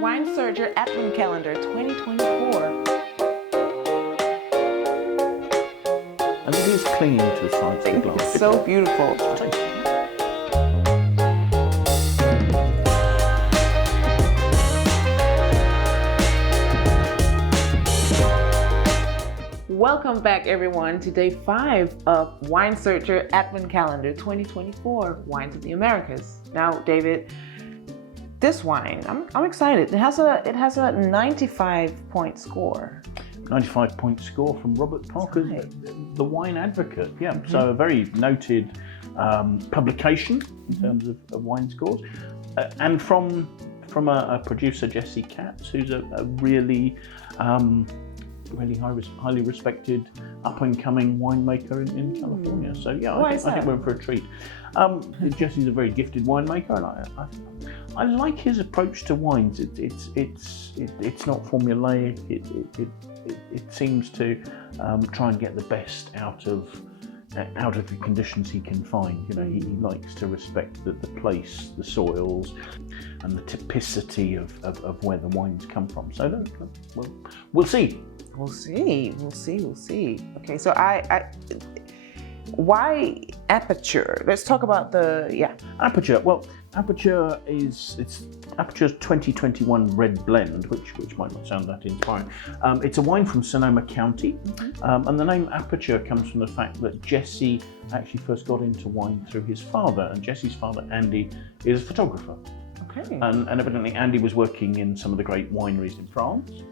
Wine Searcher Advent Calendar 2024. And it is clinging to the sides of the glass. It's so beautiful. Welcome back, everyone, to day 5 of Wine Searcher Advent Calendar 2024, Wines of the Americas. Now, David, this wine, I'm excited. It has a 95-point score. 95-point score from Robert Parker, the Wine Advocate. Yeah, so a very noted publication in terms of wine scores, and from a producer, Jesse Katz, who's a really highly respected up-and-coming winemaker in California. So yeah, I think we're in for a treat. Jesse's a very gifted winemaker, and I like his approach to wines. It's not formulaic. It seems to try and get the best out of the conditions he can find. You know, he likes to respect the place, the soils, and the typicity of where the wines come from. So we'll see. We'll see. Okay, so why Aperture? Let's talk about Aperture. Well, Aperture Aperture's 2021 Red Blend, which might not sound that inspiring. It's a wine from Sonoma County, and the name Aperture comes from the fact that Jesse actually first got into wine through his father, and Jesse's father, Andy, is a photographer. Okay. And evidently Andy was working in some of the great wineries in France,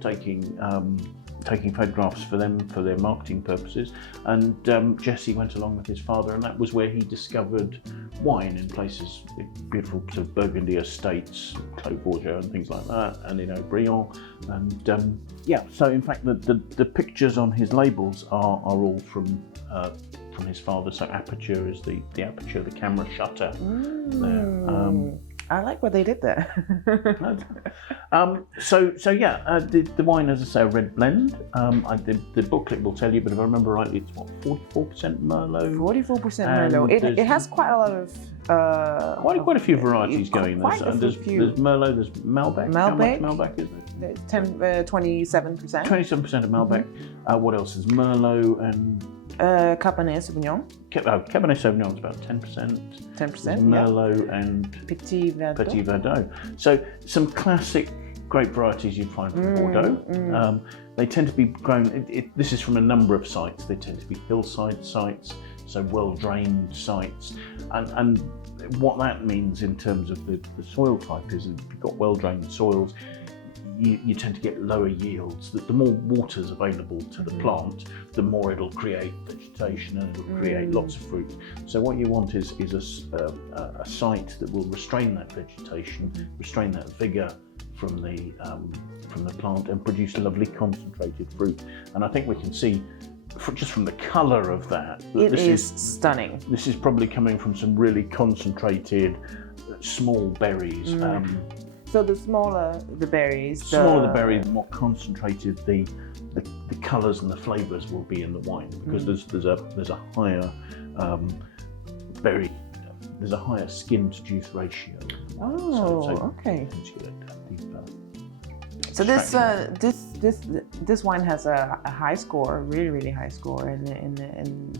taking photographs for them for their marketing purposes, and Jesse went along with his father, and that was where he discovered wine in places, beautiful sort of Burgundy estates, Clos Vosges and things like that, and in Briand, and so in fact the pictures on his labels are all from his father. So Aperture is the aperture, the camera shutter there. I like what they did there. The wine, as I say, a red blend. The booklet will tell you, but if I remember rightly, it's 44% Merlot. 44% Merlot. It has quite a lot of quite a few varieties going. There's Merlot, there's Malbec. How much Malbec is it? 27%. 27% of Malbec. What else? There's Merlot and Cabernet Sauvignon. Cabernet Sauvignon is about 10%. 10%. Merlot and Petit Verdot. So some classic grape varieties you'd find from Bordeaux. They tend to be grown. This is from a number of sites. They tend to be hillside sites, so well-drained sites, and what that means in terms of the soil type is that if you've got well-drained soils, you tend to get lower yields. The more water's available to the plant, the more it'll create vegetation and it'll create lots of fruit. So what you want is a site that will restrain that vegetation, restrain that vigour from the plant, and produce lovely concentrated fruit. And I think we can see just from the colour of that, it is stunning. This is probably coming from some really concentrated small berries. So the smaller the berries, the more concentrated the colours and the flavours will be in the wine, because there's a higher there's a higher skin to juice ratio. Okay. So this wine has a high score, really high score, and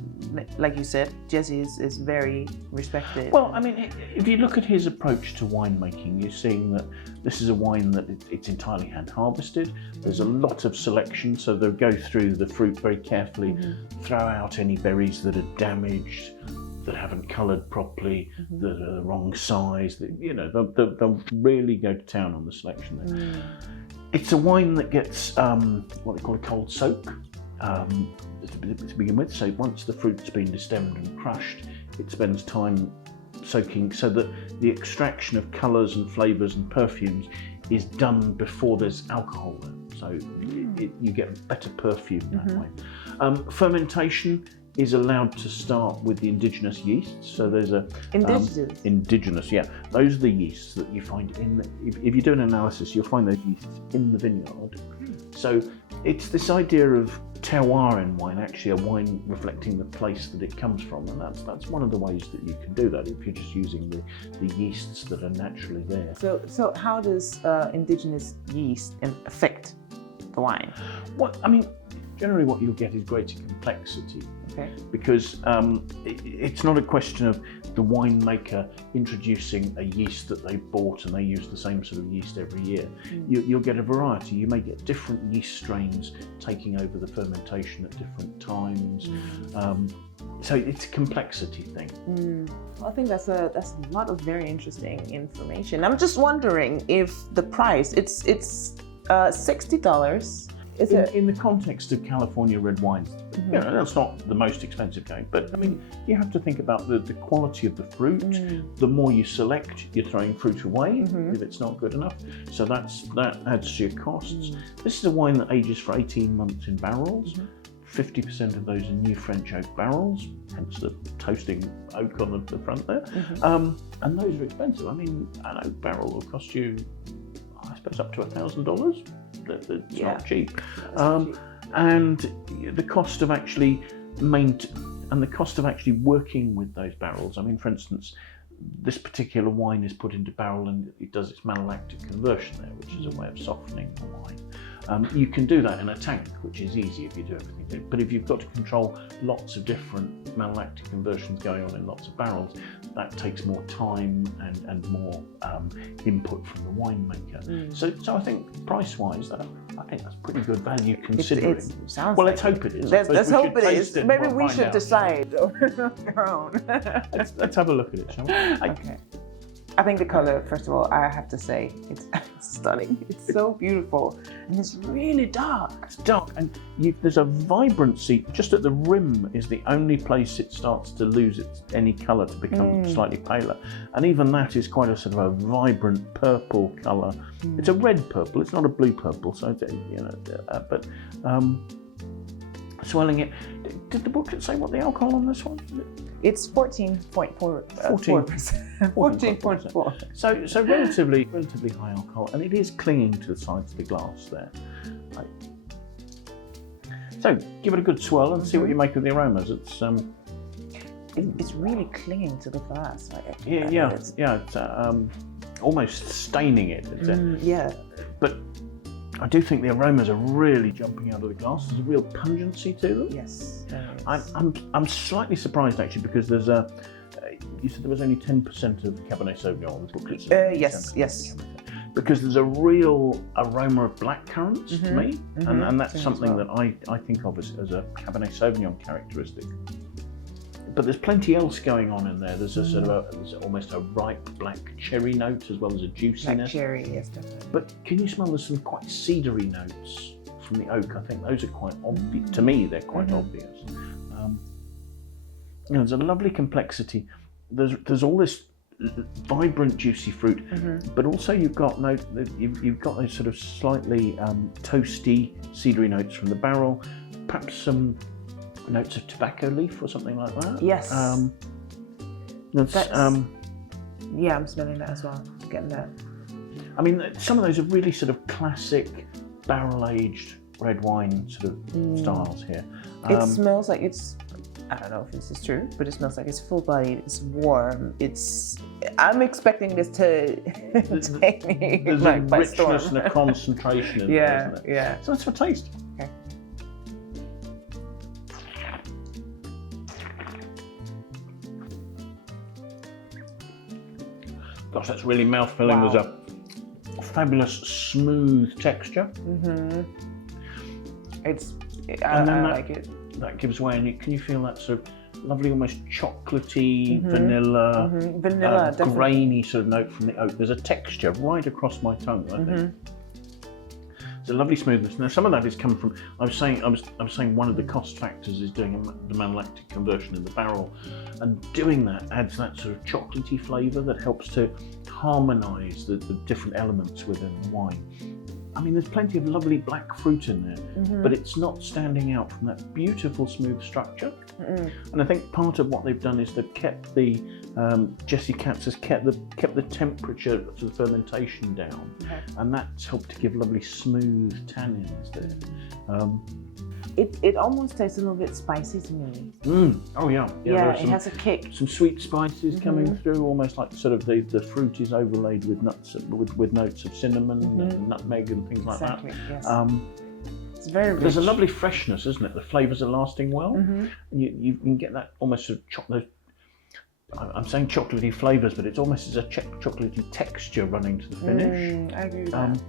like you said, Jesse is very respected. Well, I mean, if you look at his approach to winemaking, you're seeing that this is a wine that it's entirely hand harvested. There's a lot of selection, so they'll go through the fruit very carefully, throw out any berries that are damaged, that haven't coloured properly, that are the wrong size. They'll really go to town on the selection there. It's a wine that gets what they call a cold soak to begin with. So once the fruit's been destemmed and crushed, it spends time soaking, so that the extraction of colours and flavours and perfumes is done before there's alcohol there. So you get a better perfume that way. Fermentation is allowed to start with the indigenous yeasts. So there's a indigenous, yeah. Those are the yeasts that you find if you do an analysis, you'll find those yeasts in the vineyard. So it's this idea of terroir in wine, actually a wine reflecting the place that it comes from, and that's one of the ways that you can do that if you're just using the yeasts that are naturally there. So how does indigenous yeast affect the wine? Well, I mean, generally what you'll get is greater complexity. Okay. Because it's not a question of the winemaker introducing a yeast that they bought and they use the same sort of yeast every year. You'll get a variety. You may get different yeast strains taking over the fermentation at different times. So it's a complexity thing. Well, I think that's a lot of very interesting information. I'm just wondering if the price, it's $60. In the context of California red wines, you know, that's not the most expensive game, but I mean, you have to think about the quality of the fruit. The more you select, you're throwing fruit away if it's not good enough. So that adds to your costs. This is a wine that ages for 18 months in barrels. 50% of those are new French oak barrels, hence the toasting oak on the front there. And those are expensive. I mean, an oak barrel will cost you, I suppose, up to $1,000. It's not cheap. And the cost of actually working with those barrels. I mean, for instance, this particular wine is put into barrel and it does its malolactic conversion there, which is a way of softening the wine. You can do that in a tank, which is easy if you do everything. But if you've got to control lots of different malolactic conversions going on in lots of barrels, that takes more time and more input from the winemaker. So I think price-wise, I think that's pretty good value considering. It sounds well, like let's hope it is. Let's hope it is. Maybe we should decide on our own. Let's have a look at it, shall we? Okay. I think the color, first of all, I have to say, it's stunning. It's so beautiful, and it's really dark. It's dark, and there's a vibrancy. Just at the rim is the only place it starts to lose any colour to become slightly paler, and even that is quite a sort of a vibrant purple colour. It's a red purple. It's not a blue purple. So but swelling it. Did the booklet say what the alcohol on this one? It's 14.4%. 14.4. So relatively high alcohol, and it is clinging to the sides of the glass there. So give it a good swirl and see what you make of the aromas. It's really clinging to the glass. It's almost staining it. But I do think the aromas are really jumping out of the glass. There's a real pungency to them. Yes. I'm slightly surprised actually, because there's you said there was only 10% of Cabernet Sauvignon on the booklet. Yes. Because there's a real aroma of blackcurrants to me, and that's something that I think of as a Cabernet Sauvignon characteristic. But there's plenty else going on in there. There's a sort of there's almost a ripe black cherry note as well as a juiciness. Black cherry, yes, definitely. But can you smell there's some quite cedary notes from the oak? I think those are quite obvious. To me, they're quite obvious. There's a lovely complexity. There's all this vibrant, juicy fruit, but also you've got those sort of slightly toasty, cedary notes from the barrel, perhaps some notes of tobacco leaf or something like that. Yes. I'm smelling that as well. Getting that. I mean, some of those are really sort of classic barrel-aged red wine sort of styles here. It smells like it's, I don't know if this is true, but it smells like it's full-bodied, it's warm, I'm expecting this to take me there's like a by richness storm. and a concentration in there, isn't it? Yeah. So let's have a taste. Okay. Gosh, that's really mouth-filling. Wow. There's a fabulous smooth texture. I like it. That gives way, and can you feel that sort of lovely, almost chocolatey, vanilla, definitely. grainy sort of note from the oak. There's a texture right across my tongue, I think. It's a lovely smoothness. Now, some of that is coming from. I was saying one of the cost factors is doing the malolactic conversion in the barrel, and doing that adds that sort of chocolatey flavour that helps to harmonise the different elements within the wine. I mean, there's plenty of lovely black fruit in there, but it's not standing out from that beautiful smooth structure. And I think part of what they've done is they've kept the Jesse Katz has kept the temperature to the fermentation down, and that's helped to give lovely smooth tannins there. It almost tastes a little bit spicy to me. Oh yeah. Yeah, it has a kick. Some sweet spices coming through, almost like sort of the fruit is overlaid with nuts, with notes of cinnamon and nutmeg and things like that. Yes. It's very rich. There's a lovely freshness, isn't it? The flavours are lasting well. You can get that almost sort of chocolate. I'm saying chocolatey flavours, but it's almost as a chocolatey texture running to the finish. I agree with that.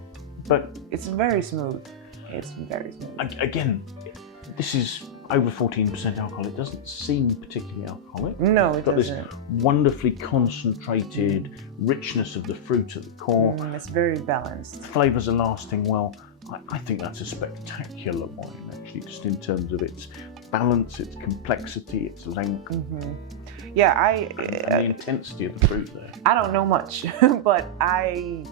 But it's very smooth. It's very smooth. Again, this is over 14% alcohol. It doesn't seem particularly alcoholic. No, it's got this wonderfully concentrated richness of the fruit at the core. It's very balanced. Flavours are lasting well. I think that's a spectacular wine, actually, just in terms of its balance, its complexity, its length. Yeah, and the intensity of the fruit there. I don't know much, but I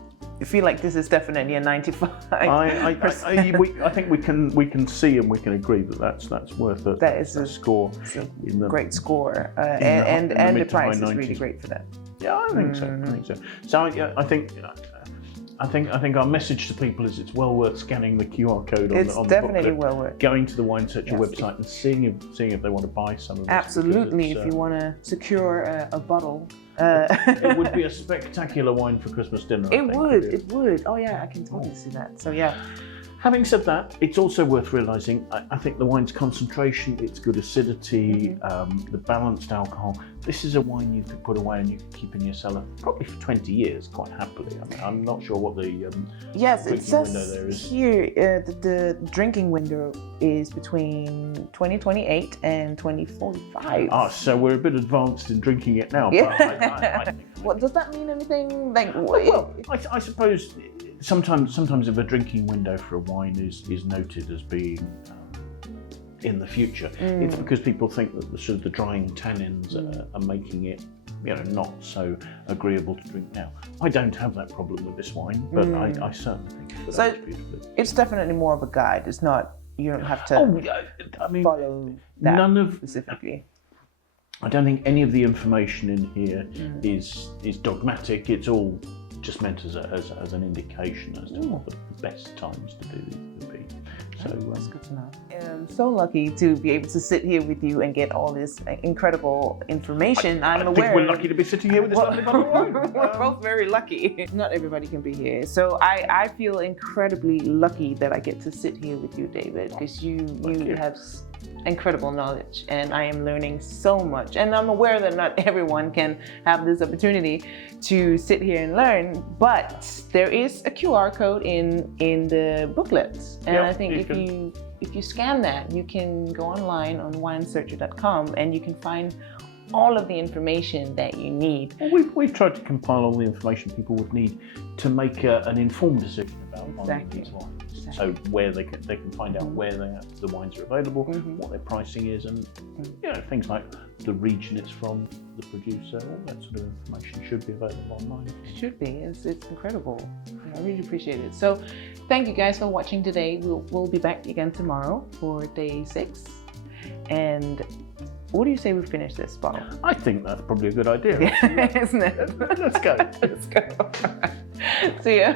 feel like this is definitely a 95. I think we can see and we can agree that that's worth a, that is a score. It's a great score, and the price is really great for that. Yeah, I think so. So I think our message to people is it's well worth scanning the QR code on the booklet. It's definitely well worth going to the Wine Searcher website and seeing if they want to buy some of this. Absolutely, if you want to secure a bottle. It would be a spectacular wine for Christmas dinner. It would. Oh yeah, I can totally see that. So yeah. Having said that, it's also worth realising, I think the wine's concentration, its good acidity, the balanced alcohol. This is a wine you could put away and you could keep in your cellar probably for 20 years quite happily. I mean, I'm not sure what the it says window there is. Here the drinking window is between 2028 and 2045. So we're a bit advanced in drinking it now. Yeah. But I think, what does that mean? Anything like? Well, I suppose sometimes if a drinking window for a wine is noted as being in the future, it's because people think that the drying tannins are making it, not so agreeable to drink now. I don't have that problem with this wine, but I certainly think that that's beautifully. It's definitely more of a guide. It's not. You don't have to. Follow that specifically. I don't think any of the information in here is dogmatic. It's all just meant as an indication as to what the best times to do these would be. So that's good to know. I'm so lucky to be able to sit here with you and get all this incredible information. I think we're lucky to be sitting here with this lovely bottle of wine. We're both very lucky. Not everybody can be here. So I feel incredibly lucky that I get to sit here with you, David, because you have incredible knowledge, and I am learning so much. And I'm aware that not everyone can have this opportunity to sit here and learn, but there is a QR code in the booklet, and I think if you scan that, you can go online on winesearcher.com and you can find all of the information that you need. Well, we've tried to compile all the information people would need to make an informed decision about buying these wines. So where they can find out where the wines are available, what their pricing is, and things like the region it's from, the producer, all that sort of information should be available online. It should be. It's incredible. I really appreciate it. So thank you guys for watching today. We'll be back again tomorrow for day 6. And what do you say we finish this bottle? I think that's probably a good idea. Isn't it? Let's go. Let's go. See ya.